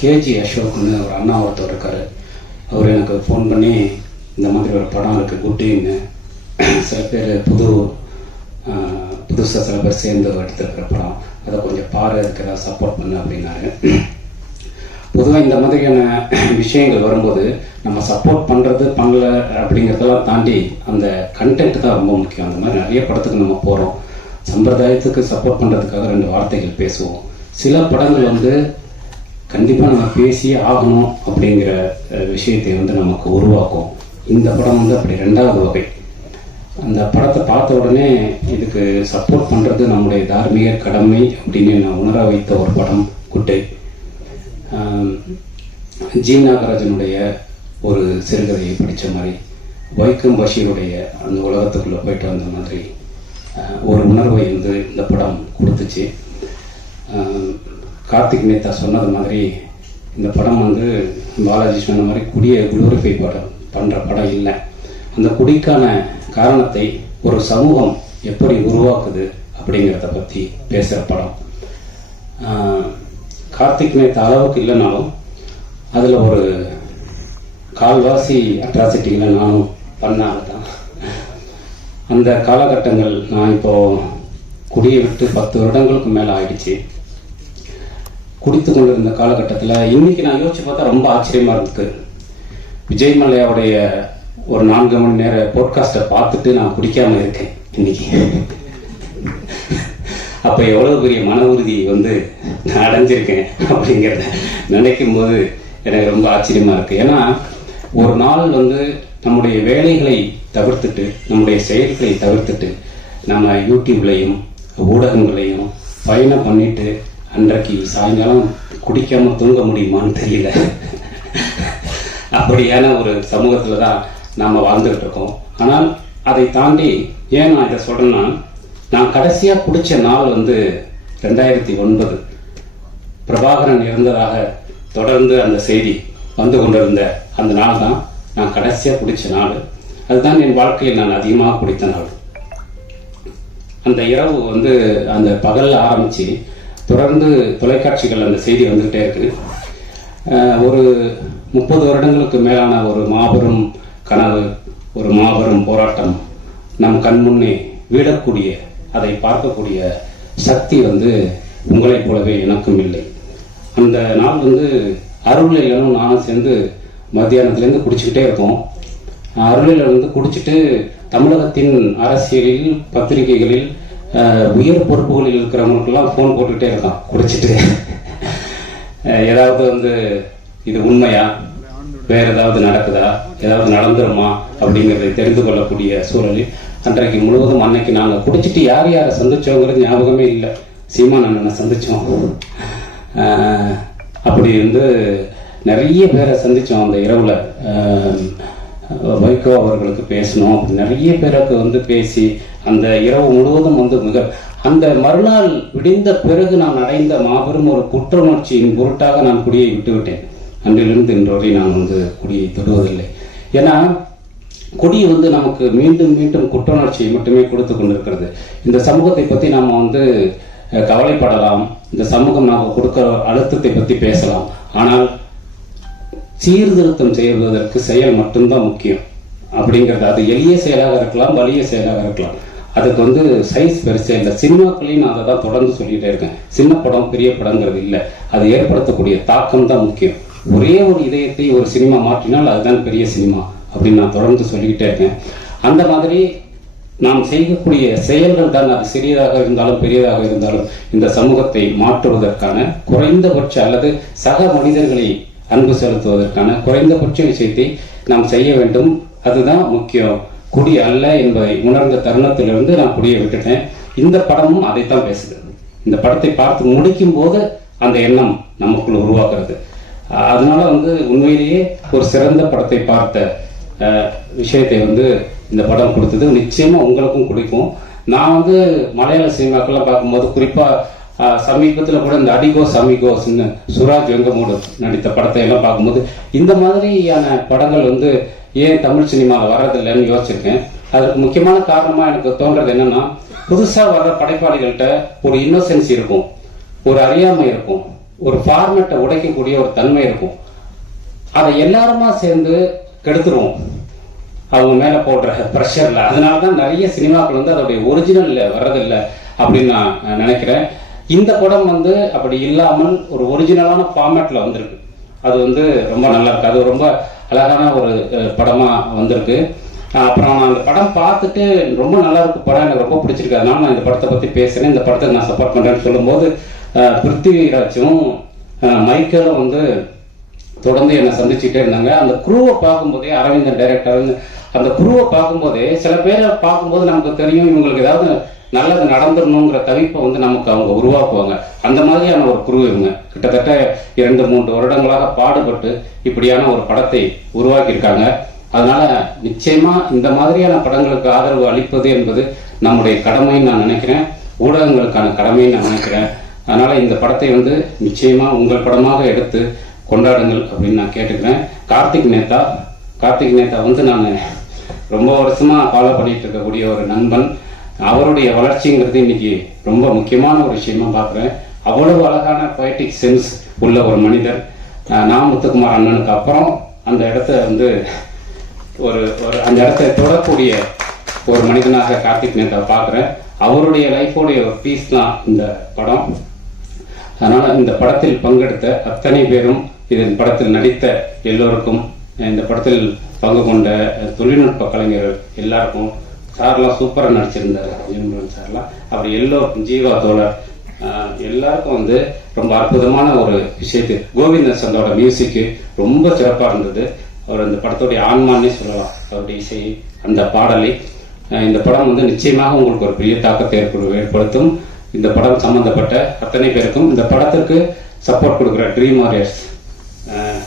KG அசோக்னு ஒரு அண்ணா ஒருத்தர் இருக்கார். அவர் எனக்கு ஃபோன் பண்ணி இந்த மாதிரி ஒரு படம் இருக்குது குட்டின்னு, சில பேர் புதுசாக சில பேர் சேர்ந்து எடுத்துருக்கிற படம், அதை கொஞ்சம் பாரு, அதுக்கு ஏதாவது சப்போர்ட் பண்ணு அப்படின்னாரு. பொதுவாக இந்த மாதிரியான விஷயங்கள் வரும்போது நம்ம சப்போர்ட் பண்ணுறது பண்ணல அப்படிங்கிறதெல்லாம் தாண்டி அந்த கண்டென்ட் தான் ரொம்ப முக்கியம். அந்த மாதிரி நிறைய படத்துக்கு நம்ம போகிறோம், சம்பிரதாயத்துக்கு சப்போர்ட் பண்ணுறதுக்காக 2 வார்த்தைகள் பேசுவோம். சில படங்கள் வந்து கண்டிப்பாக நம்ம பேசியே ஆகணும் அப்படிங்கிற விஷயத்தை வந்து நமக்கு உருவாக்கும். இந்த படம் வந்து அப்படி 2வது வகை. அந்த படத்தை பார்த்த உடனே இதுக்கு சப்போர்ட் பண்ணுறது நம்முடைய தார்மீக கடமை அப்படின்னு நான் உணர வைத்த ஒரு படம் குட்டை. ஜி நாகராஜனுடைய ஒரு சிறுகதையை படித்த மாதிரி, வைக்கம் பஷீருடைய அந்த உலகத்துக்குள்ளே போயிட்டு வந்த மாதிரி ஒரு உணர்வை வந்து இந்த படம் கொடுத்துச்சு. கார்த்திக் நேத்தா சொன்னது மாதிரி இந்த படம் வந்து பாலாஜி சொன்ன மாதிரி குடியை குளோரிஃபை பண்ணுற படம் இல்லை. அந்த குடிக்கான காரணத்தை ஒரு சமூகம் எப்படி உருவாக்குது அப்படிங்கிறத பற்றி பேசுகிற படம். கார்த்திக் நேத்தா அளவுக்கு இல்லைனாலும் அதில் ஒரு கால்வாசி அட்ராசிட்டிகளை நானும் பண்ணால் தான். அந்த காலகட்டங்கள், நான் இப்போது குடியை விட்டு 10 வருடங்களுக்கு மேலே ஆயிடுச்சு. குடித்து கொண்டு இருந்த காலகட்டத்தில் இன்னைக்கு நான் யோசிச்சு பார்த்தா ரொம்ப ஆச்சரியமாக இருக்கு. விஜய் மல்லையாவுடைய ஒரு 4 மணி நேர போட்காஸ்ட்டை பார்த்துட்டு நான் குடிக்காமல் இருக்கேன் இன்னைக்கு. அப்போ எவ்வளோ பெரிய மன உறுதியை வந்து நான் அடைஞ்சிருக்கேன் அப்படிங்கிறத நினைக்கும் போது எனக்கு ரொம்ப ஆச்சரியமாக இருக்குது. ஏன்னா ஒரு நாள் வந்து நம்முடைய வேலைகளை தவிர்த்துட்டு, நம்முடைய செயல்களை தவிர்த்துட்டு, நம்ம யூடியூப்லையும் ஊடகங்களையும் பயணம் பண்ணிட்டு அன்றைக்கு சாயங்காலம் குடிக்காமல் தூங்க முடியுமான்னு தெரியல. அப்படியான ஒரு சமூகத்தில் தான் நாம் வாழ்ந்துகிட்டு இருக்கோம். ஆனால் அதை தாண்டி ஏன் நான் இதை சொல்கிறேன்னா, நான் கடைசியாக குடித்த நாள் வந்து 2009 பிரபாகரன் இறந்ததாக தொடர்ந்து அந்த செய்தி வந்து கொண்டிருந்த அந்த நாள் தான் நான் கடைசியாக குடித்த நாள். அதுதான் என் வாழ்க்கையில் நான் அதிகமாக குடித்த நாள். அந்த இரவு வந்து அந்த பகலில் ஆரம்பித்து தொடர்ந்து தொலைக்காட்சிகள் அந்த செய்தி வந்துக்கிட்டே இருக்கு. ஒரு 30 வருடங்களுக்கு மேலான ஒரு மாபெரும் கனவு, ஒரு மாபெரும் போராட்டம் நம் கண்முன்னே வீழக்கூடிய, அதை பார்க்கக்கூடிய சக்தி வந்து உங்களைப் போலவே எனக்கும் இல்லை. அந்த நாள் வந்து அருள்லையிலும் நானும் சேர்ந்து மத்தியானத்துலேருந்து குடிச்சுக்கிட்டே இருக்கோம். அருள்லையில் வந்து குடிச்சிட்டு தமிழகத்தின் அரசியலில், பத்திரிகைகளில், உயர் பொறுப்புகளில் இருக்கிறவங்களுக்கெல்லாம் ஃபோன் போட்டுக்கிட்டே இருக்கான் குடிச்சிட்டு. ஏதாவது வந்து இது உண்மையா, வேற ஏதாவது நடக்குதா, ஏதாவது நடந்துருமா அப்படிங்கிறதை தெரிந்து கொள்ளக்கூடிய சூழலில் அன்றைக்கு முழுவதும் அன்னைக்கு நாங்கள் குடிச்சிட்டு யார் யாரை சந்திச்சோங்கிறது ஞாபகமே இல்லை. சீமான் அண்ணனை சந்தித்தோம், அப்படி வந்து நிறைய பேரை சந்தித்தோம் அந்த இரவில். வைகோ அவர்களுக்கு பேசணும், நிறைய பேருக்கு வந்து பேசி அந்த இரவு முழுவதும் வந்து அந்த மறுநாள் விடிந்த பிறகு நான் அடைந்த மாபெரும் ஒரு குற்றமுணர்ச்சியின் பொருட்டாக நான் குடியை விட்டுவிட்டேன். அன்றிலிருந்து இன்று வரை நான் வந்து குடியை தொடுவதில்லை. ஏன்னா குடி வந்து நமக்கு மீண்டும் மீண்டும் குற்றமுணர்ச்சியை மட்டுமே கொடுத்து கொண்டிருக்கிறது. இந்த சமூகத்தை பற்றி நாம் வந்து கவலைப்படலாம், இந்த சமூகம் நமக்கு கொடுக்கிற அழுத்தத்தை பற்றி பேசலாம். ஆனால் சீர்திருத்தம் செய்வதற்கு செயல் மட்டும்தான் முக்கியம் அப்படிங்கிறது. அது எளிய செயலாக இருக்கலாம், வலிய செயலாக இருக்கலாம். அதுக்கு வந்து சைஸ் பெருசே இல்லை. சினிமாக்களையும் நான் அதை தான் தொடர்ந்து சொல்லிகிட்டே இருக்கேன். சின்ன படம் பெரிய படங்கிறது இல்லை, அது ஏற்படுத்தக்கூடிய தாக்கம் தான் முக்கியம். ஒரே ஒரு இதயத்தை ஒரு சினிமா மாற்றினால் அதுதான் பெரிய சினிமா அப்படின்னு நான் தொடர்ந்து சொல்லிக்கிட்டே இருக்கேன். அந்த மாதிரி நாம் செய்யக்கூடிய செயல்கள் தான், அது சிறியதாக இருந்தாலும் பெரியதாக இருந்தாலும், இந்த சமூகத்தை மாற்றுவதற்கான குறைந்தபட்ச அல்லது சக மனிதர்களை அன்பு செலுத்துவதற்கான குறைந்தபட்ச விஷயத்தை நாம் செய்ய வேண்டும். அதுதான் முக்கியம், குடி அல்ல என்பதை உணர்ந்த தருணத்திலிருந்து நான் குடியை விட்டுட்டேன். இந்த படமும் அதைத்தான் பேசுகிறது. இந்த படத்தை பார்த்து முடிக்கும் போது அந்த எண்ணம் நமக்குள் உருவாக்குறது. அதனால வந்து உண்மையிலேயே ஒரு சிறந்த படத்தை பார்த்த விஷயத்தை வந்து இந்த படம் கொடுத்தது. நிச்சயமா உங்களுக்கும் பிடிக்கும். நான் வந்து மலையாள சினிமாக்கெல்லாம் பார்க்கும்போது, குறிப்பாக சமீபத்தில் கூட இந்த அடிகோஸ் அமிகோஸ்ன்னு சுராஜ் வெங்கமூடு நடித்த படத்தை எல்லாம் பார்க்கும்போது இந்த மாதிரியான படங்கள் வந்து ஏன் தமிழ் சினிமாவில் வர்றதில்லைன்னு யோசிச்சிருக்கேன். அதுக்கு முக்கியமான காரணமாக எனக்கு தோன்றது என்னன்னா, புதுசாக வர்ற படைப்பாளிகள்கிட்ட ஒரு இன்னோசென்ஸ் இருக்கும், ஒரு அறியாமை இருக்கும், ஒரு ஃபார்மேட்டை உடைக்கக்கூடிய ஒரு தன்மை இருக்கும். அதை எல்லாருமா சேர்ந்து கெடுத்துருவோம் அவங்க மேல போடுற ப்ரெஷர்ல. அதனாலதான் நிறைய சினிமாக்கள் வந்து அதோடைய ஒரிஜினல் வர்றதில்லை அப்படின்னு நான் நினைக்கிறேன். இந்த படம் வந்து அப்படி இல்லாமல் ஒரு ஒரிஜினலான ஃபார்மேட்ல வந்திருக்கு. அது வந்து ரொம்ப நல்லா இருக்கு. அது ரொம்ப அழகான ஒரு படமா வந்திருக்கு. அப்புறம் நான் அந்த படம் பார்த்துட்டு ரொம்ப நல்லா இருக்கு படம், எனக்கு ரொம்ப பிடிச்சிருக்கு, அதனால நான் இந்த படத்தை பத்தி பேசுறேன், இந்த படத்தை நான் சப்போர்ட் பண்றேன்னு சொல்லும்போது பிருத்திவிராஜும் மைக்கேலும் வந்து தொடர்ந்து என்னை சந்திச்சுட்டே இருந்தாங்க. அந்த குரூவை பார்க்கும்போதே, அரவிந்தன் டைரக்டர், அந்த குரூவை பார்க்கும்போதே சில பேரை பார்க்கும்போது நமக்கு தெரியும் இவங்களுக்கு ஏதாவது நல்லது நடந்துடணுங்கிற தவிப்பை வந்து நமக்கு அவங்க உருவாக்குவாங்க. அந்த மாதிரியான ஒரு குரு இவங்க கிட்டத்தட்ட 2-3 வருடங்களாக பாடுபட்டு இப்படியான ஒரு படத்தை உருவாக்கியிருக்காங்க. அதனால நிச்சயமா இந்த மாதிரியான படங்களுக்கு ஆதரவு அளிப்பது என்பது நம்முடைய கடமைன்னு நான் நினைக்கிறேன், ஊடகங்களுக்கான கடமைன்னு நான் நினைக்கிறேன். அதனால இந்த படத்தை வந்து நிச்சயமா உங்கள் படமாக எடுத்து கொண்டாடுங்கள் அப்படின்னு நான் கேட்டுக்கிறேன். கார்த்திக் நேதா வந்து நான் ரொம்ப வருஷமா ஃபாலோ பண்ணிட்டு இருக்கக்கூடிய ஒரு நண்பன். அவருடைய வளர்ச்சிங்கிறது இன்னைக்கு ரொம்ப முக்கியமான ஒரு விஷயமா பார்க்குறேன். அவ்வளவு அழகான பொயட்டிக் சென்ஸ் உள்ள ஒரு மனிதர். நான் முத்துக்குமார் அண்ணனுக்கு அப்புறம் அந்த இடத்த வந்து ஒரு அந்த இடத்தை தொடரக்கூடிய ஒரு மனிதனாக கார்த்திக் நேதா பார்க்குறேன். அவருடைய லைஃபோடைய ஒரு பீஸ் தான் இந்த படம். அதனால இந்த படத்தில் பங்கெடுத்த அத்தனை பேரும், இதன் படத்தில் நடித்த எல்லோருக்கும், இந்த படத்தில் பங்கு கொண்ட தொழில்நுட்ப கலைஞர்கள் எல்லாருக்கும், சார்லாம் சூப்பராக நடிச்சிருந்தார் ஜெயமுருகன் சார்லாம், அப்படி எல்லோருக்கும், ஜீவா தோழர் எல்லாருக்கும் வந்து ரொம்ப அற்புதமான ஒரு விஷயத்து. கோவிந்தன் சந்தோட மியூசிக்கு ரொம்ப சிறப்பாக இருந்தது. அவர் அந்த படத்துடைய ஆன்மானே சொல்லலாம், அவருடைய இசை, அந்த பாடலை. இந்த படம் வந்து நிச்சயமாக உங்களுக்கு ஒரு பெரிய தாக்கத்தை ஏற்படுத்தும். இந்த படம் சம்பந்தப்பட்ட அத்தனை பேருக்கும், இந்த படத்திற்கு சப்போர்ட் கொடுக்குற ட்ரீம் வாரியர்ஸ்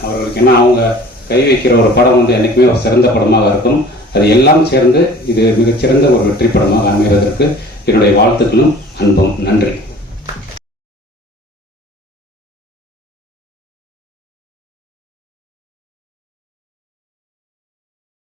அவர்களுக்கு, ஏன்னா அவங்க கை வைக்கிற ஒரு படம் வந்து என்னைக்குமே ஒரு சிறந்த படமாக இருக்கும். அது எல்லாம் சேர்ந்து இது மிகச்சிறந்த ஒரு வெற்றி படமாக அமைவதற்கு என்னுடைய வாழ்த்துக்களும் அன்பும். நன்றி.